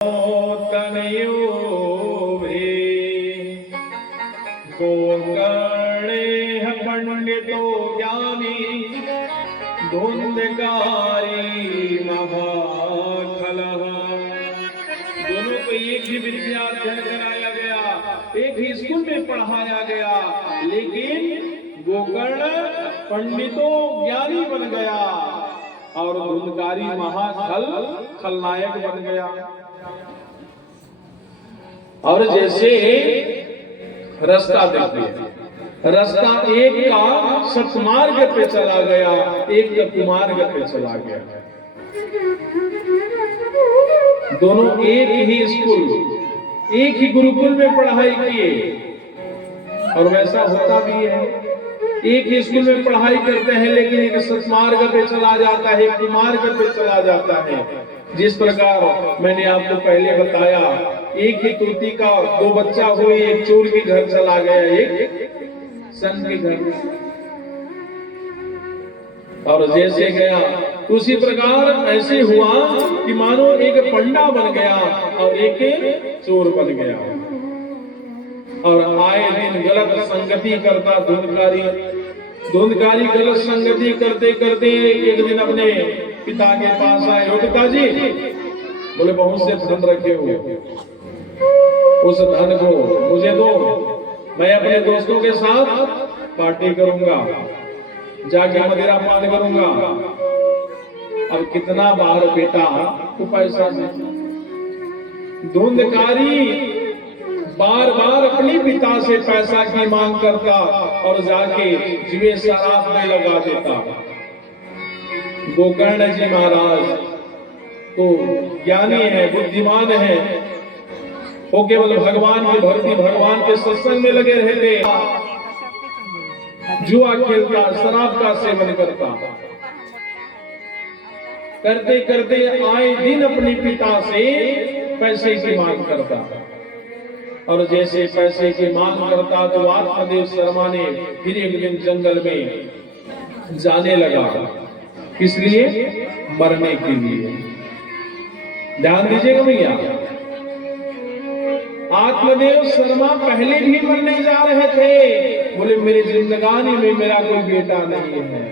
तनयो वे गोकर्णे पंडितो ज्ञानी धुंधकारी महाखलः। दोनों को एक ही विद्या अध्ययन कराया गया, एक ही स्कूल में पढ़ाया गया, लेकिन गोकर्ण पंडितों ज्ञानी बन गया और धुंधकारी महाखल खलनायक बन गया। और जैसे रास्ता देखिए, रास्ता एक का सतमार्ग पे चला गया, एक का कुमार्ग पे चला गया। दोनों एक ही स्कूल, एक ही गुरुकुल में पढ़ाई किए, और वैसा होता भी है। एक ही स्कूल में पढ़ाई करते हैं, लेकिन एक सतमार्ग पे चला जाता है, एक कुमार्ग पे चला जाता है। जिस प्रकार मैंने आपको पहले बताया, एक ही तुलसी का दो बच्चा हुए, एक चोर के घर चला गया, एक संत के घर। और जैसे गया उसी प्रकार ऐसे हुआ कि मानो एक पंडा बन गया और एक चोर बन गया। और आए दिन गलत संगति करता धुंधकारी गलत संगति करते करते एक दिन अपने पिता के पास आए। हो पिताजी, बोले बहुत से धन रखे हुए, उस धन को मुझे दो, मैं अपने दोस्तों के साथ पार्टी करूंगा, जाके मदिरा पान करूंगा। अब कितना बार बेटा को पैसा दे। धुंधकारी बार बार अपने पिता से पैसा की मांग करता और जाके जुए शराब में लगा देता। गोकर्ण जी महाराज तो ज्ञानी है, बुद्धिमान है, वो केवल भगवान की भक्ति, भगवान के सत्संग में लगे रहते, जुआ खेलता, शराब का सेवन करता, करते करते आए दिन अपने पिता से पैसे की मांग करता। और जैसे पैसे की मांग करता तो आत्मदेव शर्मा ने फिर एक दिन जंगल में जाने लगा। किस लिए? मरने के लिए। ध्यान दीजिएगा भैया, आत्मदेव शर्मा पहले भी मरने जा रहे थे। बोले मेरी जिंदगानी में मेरा कोई बेटा नहीं है,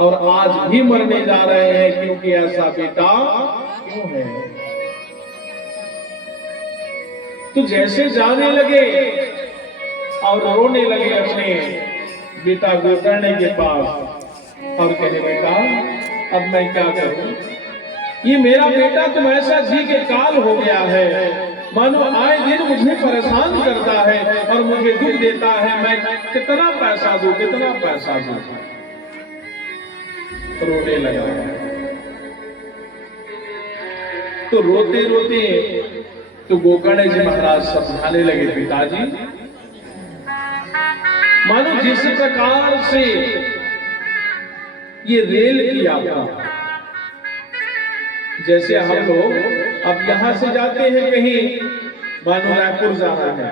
और आज भी मरने जा रहे हैं, क्योंकि ऐसा बेटा क्यों है। तो जैसे जाने लगे और रोने लगे अपने बेटा गोकर्ण के पास, और कहे बेटा अब मैं क्या करूं, ये मेरा बेटा तुम ऐसा जी के काल हो गया है, मानो आए दिन मुझे परेशान करता है और मुझे दुख देता है, मैं कितना पैसा दूं, कितना पैसा दूं। रोने लगा। तो रोते रोते तो गोकर्ण जी महाराज समझाने लगे, पिताजी मानो जिस प्रकार से ये रेल की यात्रा, जैसे हम लोग अब यहां से जाते हैं कहीं, मानो रायपुर जाना है,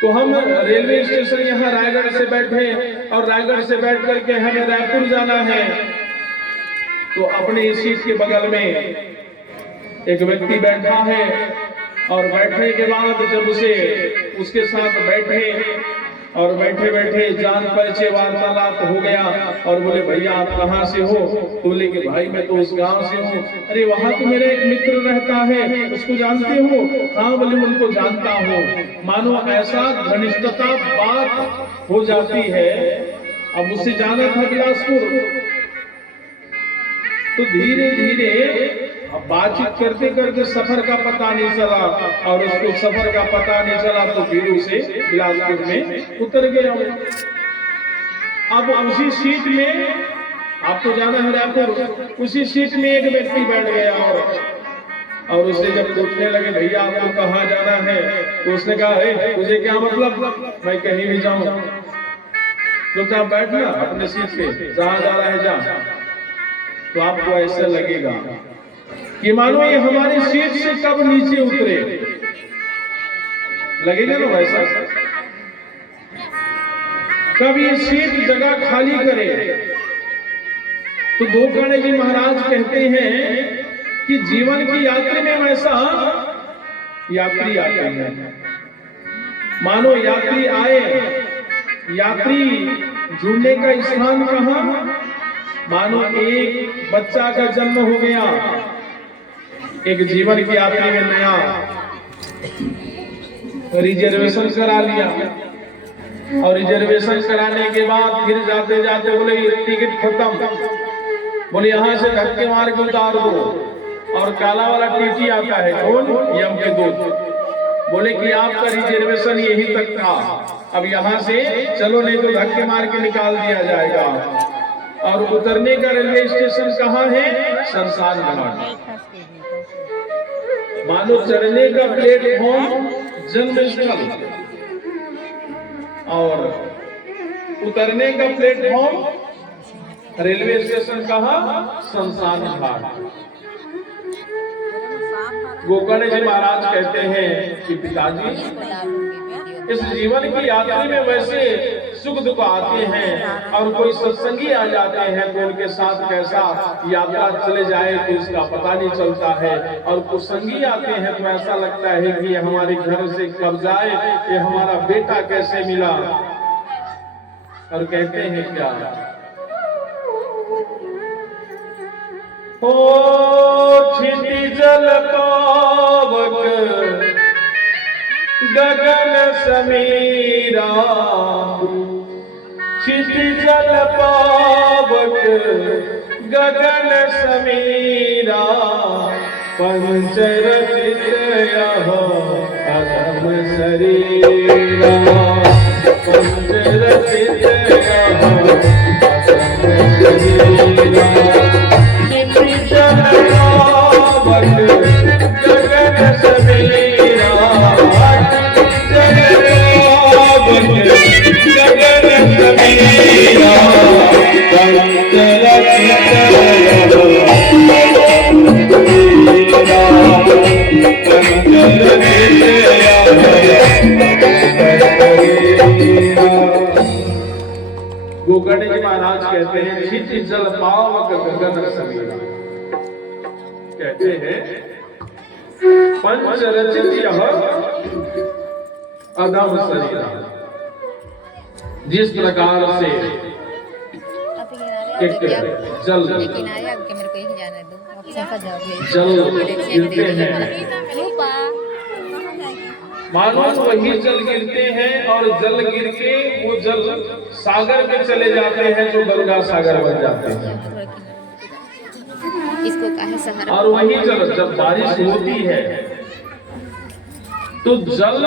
तो हम रेलवे स्टेशन यहाँ रायगढ़ से बैठे और रायगढ़ से बैठ करके हमें रायपुर जाना है, तो अपने सीट के बगल में एक व्यक्ति बैठा है, और बैठने के बाद जब उसके साथ बैठे और बैठे बैठे जान परिचय वार्तालाप हो गया, और बोले भैया आप कहाँ से हो? तो बोले कि भाई मैं तो उस गांव से हूँ। अरे वहां तो मेरा एक मित्र रहता है, उसको जानते हो? हाँ बोले उनको जानता हूँ। मानो ऐसा घनिष्ठता बात हो जाती है। अब मुझसे जाना था बिलासपुर, तो धीरे धीरे अब बातचीत करते करते सफर का पता नहीं चला, और उसको सफर का पता नहीं चला तो फिर उसे बिलासपुर में उतर गया। अब उसी सीट में, आपको जाना है रायपुर, उसी सीट में एक व्यक्ति बैठ गया, और उससे जब पूछने लगे भैया आपको कहाँ जाना है, तो उसने कहा है तुझे क्या मतलब, मैं कहीं भी जाऊं, चुपचाप बैठना अपने सीट पे, जहां जा रहा है जा। तो आपको ऐसा लगेगा कि मानो ये हमारी सीट से कब नीचे उतरे, लगेगा ना वैसा, कब ये सीट जगह खाली करे। तो गोकर्ण जी महाराज कहते हैं कि जीवन की यात्रा में वैसा यात्री आते हैं। मानो यात्री आए, यात्री जुड़ने का स्थान कहां? मानो एक बच्चा का जन्म हो गया, एक जीवन की यात्रा में नया रिजर्वेशन करा लिया, और रिजर्वेशन कराने के बाद फिर जाते जाते बोले टिकट खत्म, बोले यहां से धक्के मार के उतार दो, और काला वाला टीटी आता है, कौन? यम के दूत, बोले कि आपका रिजर्वेशन यहीं तक था, अब यहां से चलो नहीं तो धक्के मार के निकाल दिया जाएगा। और उतरने का रेलवे स्टेशन कहाँ है? शमशान घाट। मानो चढ़ने का प्लेटफॉर्म जन्मस्थल और उतरने का प्लेटफॉर्म रेलवे स्टेशन कहाँ? शमशान घाट। गोकर्ण जी महाराज कहते हैं कि पिताजी, इस जीवन की यात्रा में वैसे सुख दुख आते हैं, और कोई सत्संगी आ जाते हैं तो उनके साथ कैसा यात्रा चले जाए तो इसका पता नहीं चलता है, और कुछ संगी आते हैं तो ऐसा लगता है कि ये हमारे घर से कब जाए, ये हमारा बेटा कैसे मिला। और कहते हैं क्या? ओ छिटी जल पावक गगन समीरा, छिटी जल पावक गगन समीरा, पंचरचित यह अधम शरीरा, पंचरचित यह अधम शरीरा, छिटी जल पावक गगन समीरा, गोकर्ण जी महाराज कहते हैं छिटि जल पावक गगन समीरा, कहते हैं पंच रचित यह अधम शरीरा। जिस प्रकार से एक जल गिरते हैं, मानो वही जल गिरते हैं, और जल गिर के वो जल सागर में चले जाते हैं, जो गंगा सागर बन जाते हैं। और वही जल जब बारिश होती है तो जल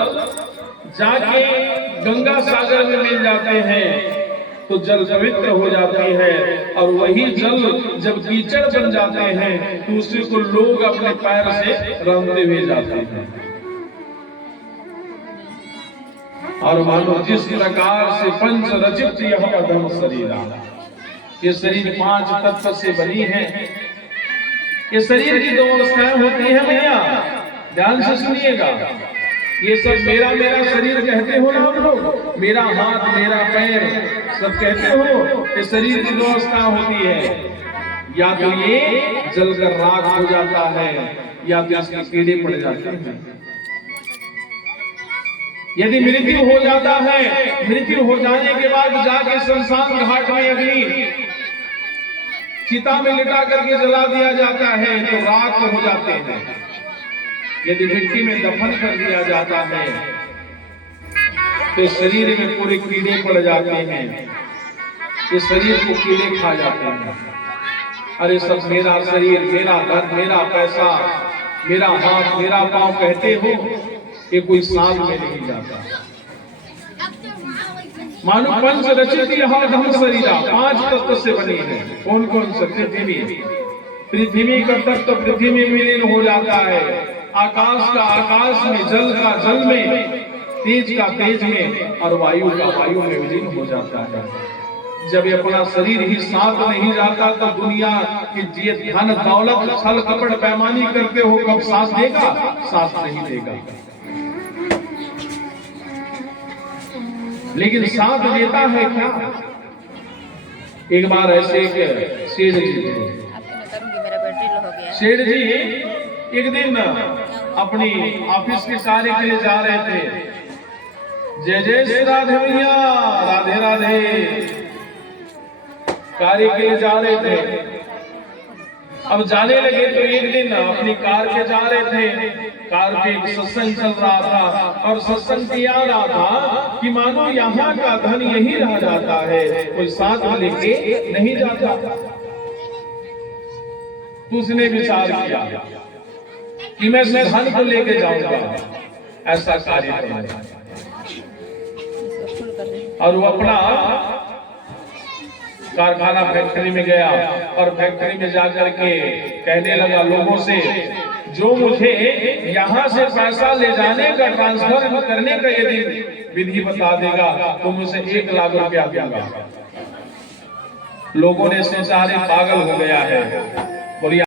जाके गंगा सागर में मिल जाते हैं, तो जल पवित्र हो जाती है। और वही जल जब कीचड़ बन जाते हैं तो उसी को लोग अपने पैर से रंगते हुए जाते हैं। और मानो जिस प्रकार से पंच रचित यह अधम शरीरा, ये शरीर 5 तत्व से बनी है। ये शरीर की 2 अवस्थाएं होती है भैया, ध्यान से सुनिएगा। ये सब मेरा मेरा शरीर कहते हो ना आप लोग, मेरा हाथ मेरा पैर सब कहते हो। ये शरीर की 2 अवस्था होती है, या तो ये जलकर राख हो जाता है, या तो इसके कीड़े पड़ जाते हैं। यदि मृत्यु हो जाता है, मृत्यु हो जाने के बाद जाके शमशान घाट में अग्नि चिता में लिटा करके जला दिया जाता है तो राख हो जाते हैं। यदि मिट्टी में दफन कर दिया जाता है तो शरीर में पूरे कीड़े पड़ जाते हैं, ये शरीर को कीड़े खा जाते हैं। अरे सब मेरा शरीर, मेरा घर, मेरा पैसा, मेरा हाथ, मेरा पांव कहते हो, ये कोई साथ में नहीं जाता। मानो पंच रचित यह अधम शरीरा 5 तत्व से बनी है। कौन कौन से? पृथ्वी, पृथ्वी का तत्व पृथ्वी में विलीन हो जाता है, आकाश का आकाश में, जल का जल में, तेज का तेज में, और वायु का वायु में विलीन हो जाता है। जब ये अपना शरीर ही साथ नहीं जाता तो दुनिया की जिए धन दौलत छल कपट बेईमानी करते हो, कब साथ देगा? साथ नहीं देगा। लेकिन साथ देता है क्या? एक बार ऐसे एक सेठ जी थे, सेठ जी एक दिन अपनी ऑफिस के कार्य के लिए जा रहे थे। जय जय श्री राधे भैया, राधे राधे। कार्य के लिए जा रहे थे। अब जाने लगे तो एक दिन अपनी कार के जा रहे थे। कार पे एक सत्संग चल रहा था और सत्संग से याद आ था कि मानो यहाँ का धन यही रह जाता है, कोई साथ में लेके नहीं जाता। तो उसने विचार किया कि मैं इस धन को लेके जाऊंगा, ऐसा कार्य करना। और वो अपना कारखाना फैक्ट्री में गया और फैक्ट्री में जाकर के कहने लगा लोगों से, जो मुझे यहाँ से पैसा ले जाने का, ट्रांसफर करने का यदि विधि बता देगा तो मुझे 1 लाख रुपया दूंगा। लोगों ने सोचा अरे पागल हो गया है, बोलिए